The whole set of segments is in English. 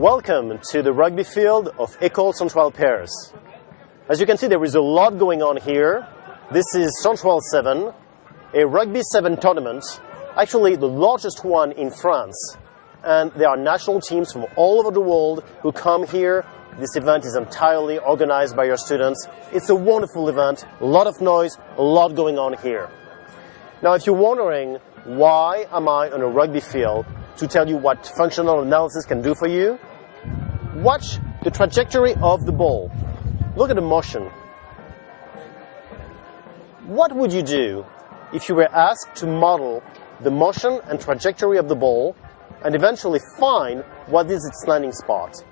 Welcome to the rugby field of École Centrale Paris. As you can see, there is a lot going on here. This is Centrale 7, a rugby 7 tournament, actually the largest one in France. And there are national teams from all over the world who come here. This event is entirely organized by your students. It's a wonderful event, a lot of noise, a lot going on here. Now, if you're wondering, why am I on a rugby field to tell you what functional analysis can do for you? Watch the trajectory of the ball. Look at the motion. What would you do if you were asked to model the motion and trajectory of the ball and eventually find what is its landing spot?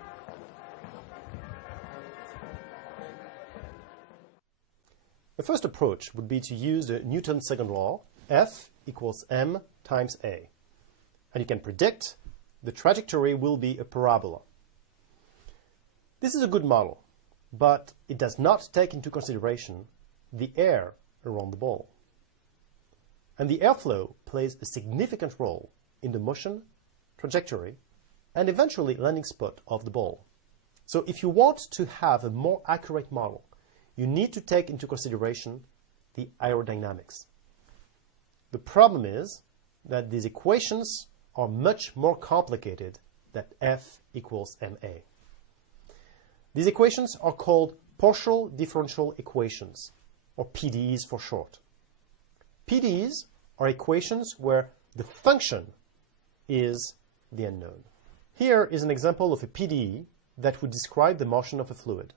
The first approach would be to use the Newton's second law, F equals m times a. And you can predict the trajectory will be a parabola. This is a good model, but it does not take into consideration the air around the ball. And the airflow plays a significant role in the motion, trajectory, and eventually landing spot of the ball. So if you want to have a more accurate model, you need to take into consideration the aerodynamics. The problem is that these equations are much more complicated than F equals ma. These equations are called partial differential equations, or PDEs for short. PDEs are equations where the function is the unknown. Here is an example of a PDE that would describe the motion of a fluid.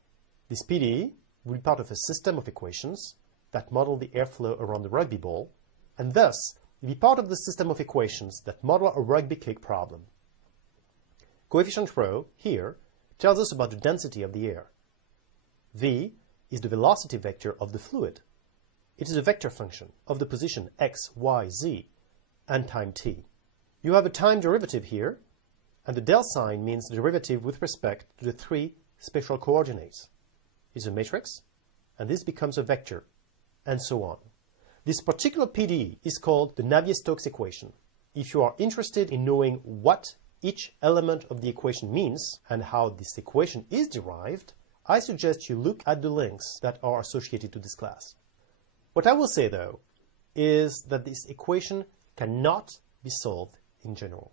This PDE will be part of a system of equations that model the airflow around the rugby ball, and thus be part of the system of equations that model a rugby kick problem. Coefficient rho, here, tells us about the density of the air. V is the velocity vector of the fluid. It is a vector function of the position x, y, z, and time t. You have a time derivative here, and the del sign means the derivative with respect to the three spatial coordinates. It's a matrix, and this becomes a vector, and so on. This particular PDE is called the Navier-Stokes equation. If you are interested in knowing what each element of the equation means and how this equation is derived, I suggest you look at the links that are associated to this class. What I will say, though, is that this equation cannot be solved in general.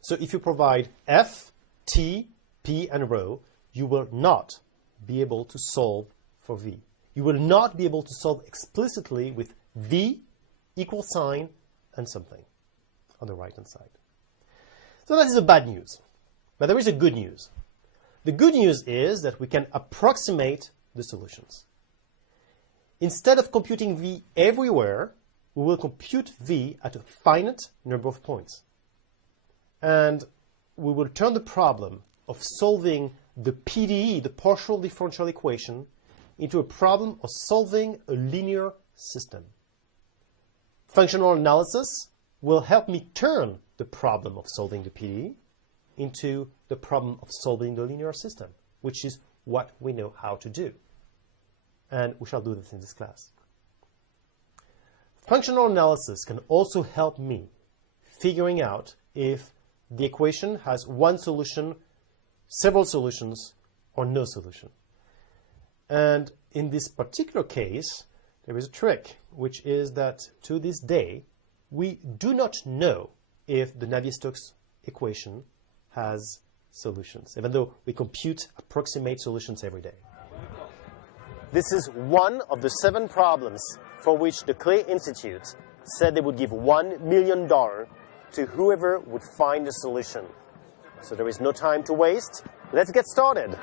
So if you provide F, T, P, and rho, you will not be able to solve for V. You will not be able to solve explicitly with V equal sign and something on the right-hand side. So that is the bad news. But there is a good news. The good news is that we can approximate the solutions. Instead of computing V everywhere, we will compute V at a finite number of points. And we will turn the problem of solving the PDE, the partial differential equation, into a problem of solving a linear system. Functional analysis will help me turn the problem of solving the PDE into the problem of solving the linear system, which is what we know how to do. And we shall do this in this class. Functional analysis can also help me figuring out if the equation has one solution, several solutions, or no solution. And in this particular case, there is a trick, which is that to this day, we do not know if the Navier-Stokes equation has solutions, even though we compute approximate solutions every day. This is one of the 7 problems for which the Clay Institute said they would give $1 million to whoever would find a solution. So there is no time to waste. Let's get started.